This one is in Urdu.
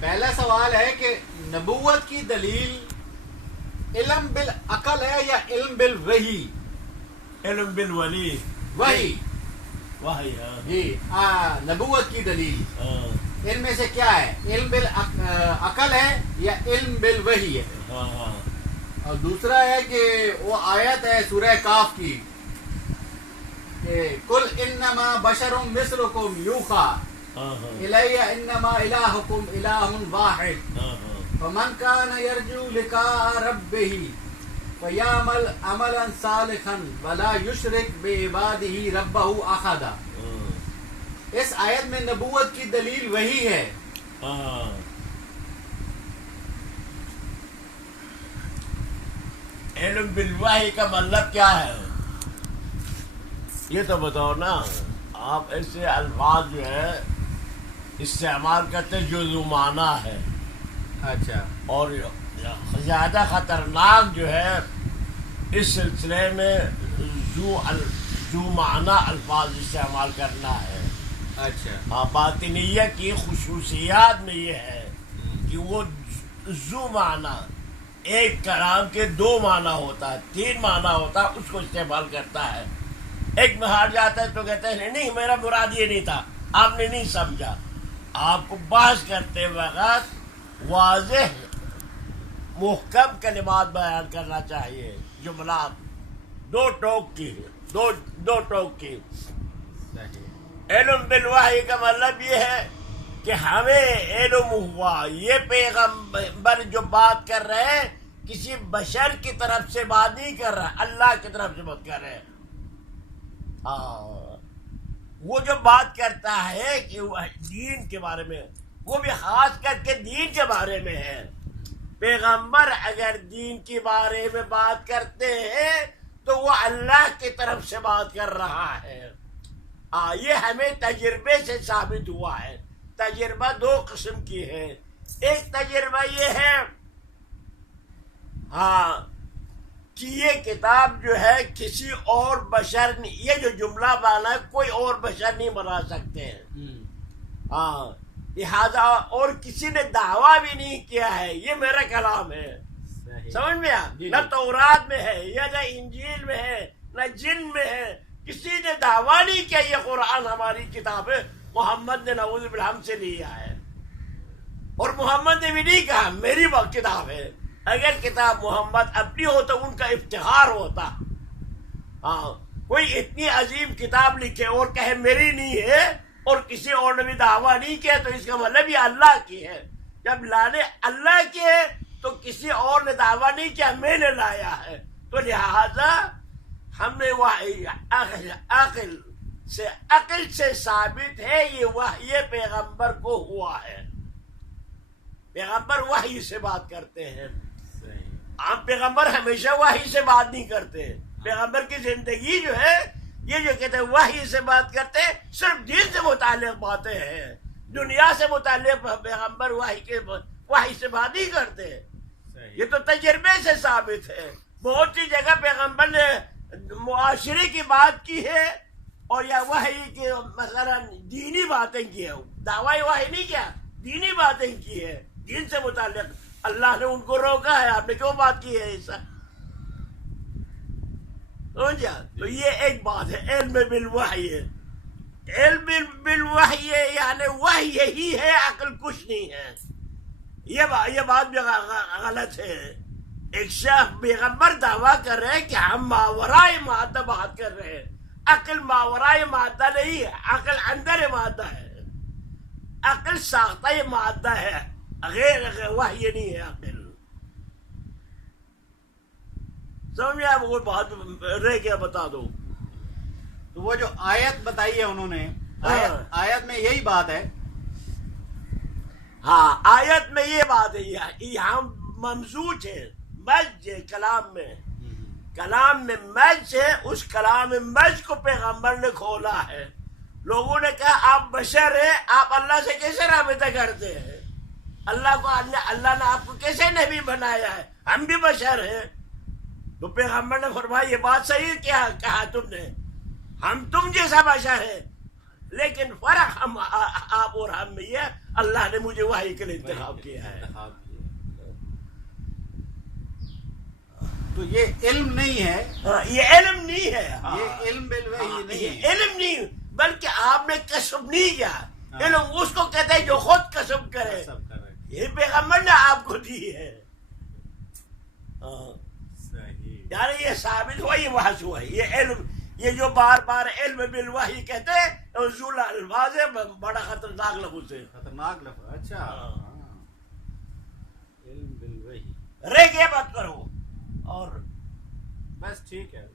پہلا سوال ہے کہ نبوت کی دلیل علم بالعقل ہے یا علم بالوحی؟ علم بالولی وحی وحی ہاں جی نبوت کی دلیل ہاں ان میں سے کیا ہے؟ علم بالعقل ہے یا علم بالوحی ہے؟ ہاں ہاں اور دوسرا ہے کہ وہ آیت ہے سورہ کاف کی کہ کل انما بشر مثلکم یوحی ہاں ہاں الی انما الہکم الہ واحد ہاں ہاں فمن كان يرجو لقاء ربه فيعمل عملا صالحا ولا يشرك بعباده ربه احدا. اس آیت میں نبوت کی دلیل وہی ہے. ہاں علم بالوحی کا مطلب کیا ہے یہ تو بتاؤ نا. آپ ایسے الفاظ جو ہے استعمال کرتے جو معنی ہے اچھا اور زیادہ خطرناک جو ہے اس سلسلے میں جو معنی الفاظ استعمال کرنا ہے. اچھا باطنیہ کی خصوصیات میں یہ ہے کہ وہ ذو معنی ایک کلام کے دو معنی ہوتا ہے تین معنی ہوتا ہے اس کو استعمال کرتا ہے. ایک میں ہار جاتا ہے تو کہتے ہیں نہیں میرا مراد یہ نہیں تھا آپ نے نہیں سمجھا. آپ کو بحث کرتے وقت واضح محکم کلمات بیان کرنا چاہیے. جملات دو ٹوک کی دو ٹوک کی. صحیح. علم بالوحی کا مطلب یہ ہے کہ ہمیں علم ہوا یہ پیغمبر جو بات کر رہے ہیں کسی بشر کی طرف سے بات نہیں کر رہا اللہ کی طرف سے بات کر رہے ہیں. وہ جو بات کرتا ہے کہ دین کے بارے میں وہ بھی خاص کر کے دین کے بارے میں ہے. پیغمبر اگر دین کے بارے میں بات کرتے ہیں تو وہ اللہ کی طرف سے بات کر رہا ہے. یہ ہمیں تجربے سے ثابت ہوا ہے. تجربہ دو قسم کی ہے. ایک تجربہ یہ ہے کہ یہ کتاب جو ہے کسی اور بشر یہ جو جملہ بنا ہے کوئی اور بشر نہیں بنا سکتے ہیں. لہذا اور کسی نے دعویٰ بھی نہیں کیا ہے یہ میرا کلام ہے. سمجھ میں نہ تورات میں ہے یا نہ انجیل میں ہے نہ جن میں ہے. کسی نے دعویٰ نہیں کیا یہ قرآن ہماری کتاب ہے محمد نے نعوذ باللہ ہم سے لیا ہے. اور محمد نے بھی نہیں کہا میری کتاب ہے. اگر کتاب محمد اپنی ہو تو ان کا افتخار ہوتا. کوئی اتنی عظیم کتاب لکھے اور کہے میری نہیں ہے اور کسی اور نے بھی دعویٰ نہیں کیا تو اس کا مطلب یہ اللہ کی ہے. جب لانے اللہ کی ہے تو کسی اور نے دعویٰ نہیں کیا میں نے لایا ہے. تو لہذا ہم نے عقل سے ثابت ہے یہ پیغمبر کو ہوا ہے. پیغمبر وحی سے بات کرتے ہیں. عام پیغمبر ہمیشہ وحی سے بات نہیں کرتے. پیغمبر کی زندگی جو ہے یہ جو کہتے ہیں وحی سے بات کرتے ہیں صرف دین سے متعلق باتیں ہیں. دنیا سے متعلق پیغمبر وحی سے بات نہیں کرتے. یہ تو تجربے سے ثابت ہے. بہت سی جگہ پیغمبر نے معاشرے کی بات کی ہے اور یا وحی کی مثلا دینی باتیں کی ہے. دعوی وحی نہیں کیا دینی باتیں کی ہے. دین سے متعلق اللہ نے ان کو روکا ہے آپ نے کیوں بات کی ہے ایسا سمجھا. تو یہ ایک بات ہے علم بالوحی ہے. علم بالوحی یعنی وحی یہی ہے عقل کچھ نہیں ہے. یہ بات بھی غلط ہے. ایک شخص پیغمبر دعویٰ کر رہے ہیں کہ ہم ماورائے مادہ بات کر رہے ہیں. عقل ماورائے مادہ نہیں ہے. عقل اندر مادہ ہے. عقل ساختہ مادہ ہے غیر وحی نہیں ہے. عقل سمجھے آپ کوئی بات رہ گیا بتا دو. تو وہ جو آیت بتائی ہے انہوں نے آیت میں یہی بات ہے. آیت میں یہ بات ہے یہاں ممزوج ہے مجھ کلام میں مجھ ہے. اس کلام مجھ کو پیغمبر نے کھولا ہے. لوگوں نے کہا آپ بشر ہیں آپ اللہ سے کیسے رابطہ کرتے ہیں. اللہ نے آپ کو کیسے نبی بنایا ہے. ہم بھی بشر ہیں. تو پیغمبر نے فرمایا یہ بات صحیح کیا کہا تم نے. ہم تم جیسا بشر ہے لیکن فرق ہم آپ اور ہم میں یہ اللہ نے مجھے وحی کے لیے انتخاب کیا ہے. تو یہ علم نہیں ہے, یہ علم نہیں ہے, یہ علم بالوحی نہیں یہ ہے. علم نہیں بلکہ آپ نے کسب نہیں کیا. علم اس کو کہتے ہیں جو خود کسب کرے. یہ پیغمبر نے آپ کو دی ہے. یعنی یہ ثابت ہوا, یہ بحث ہوا. یہ علم, یہ جو بار بار علم بالوحی کہتے ہیں ذل الفاظ ہے, بڑا خطرناک لفظ ہے. خطرناک لفظ. اچھا علم بالوحی رہ گیا بات کرو اور بس ٹھیک ہے.